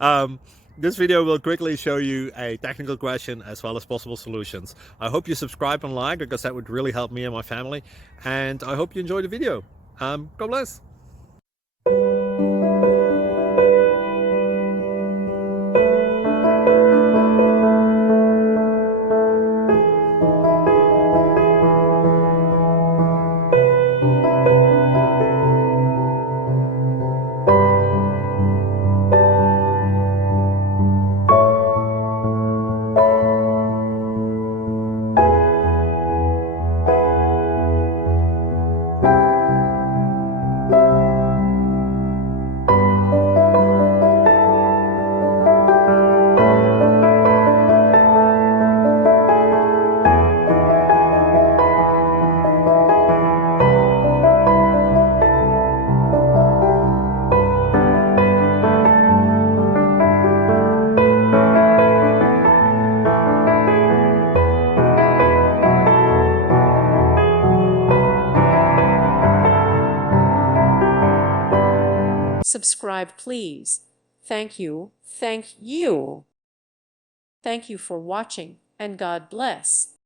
um, this video will quickly show you a technical question as well as possible solutions. I hope you subscribe and like, because that would really help me and my family. And I hope you enjoy the video. God bless. Subscribe, please. Thank you. Thank you. Thank you for watching, and God bless.